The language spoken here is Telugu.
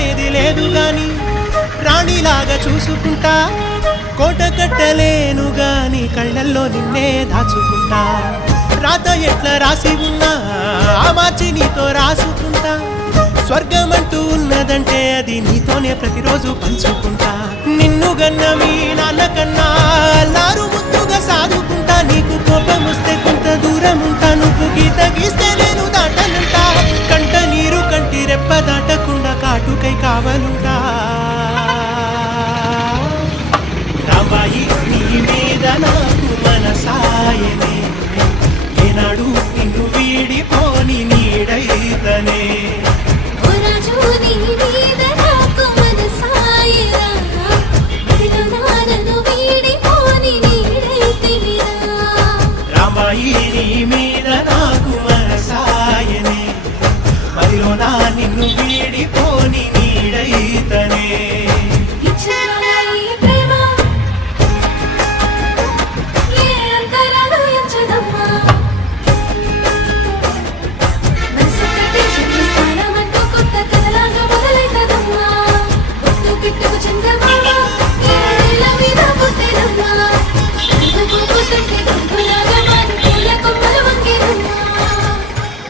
అనేది లేదు గాని రాణిలాగా చూసుకుంటా కోట కట్టలేను గాని కళ్ళల్లో నిన్నే దాచుకుంటా రాత ఎట్లా రాసి ఉన్నా ఆ మార్చి నీతో రాసుకుంటా స్వర్గమంటూ ఉన్నదంటే అది నీతోనే ప్రతిరోజు పంచుకుంటా నిన్ను గన్న మీ నాన్న కన్నా అల్లారు ముద్దుగా సాదుకుంటా నీకు కోపం వస్తే కొంత దూరం ఉంటా నువ్వు గీత గీస్తే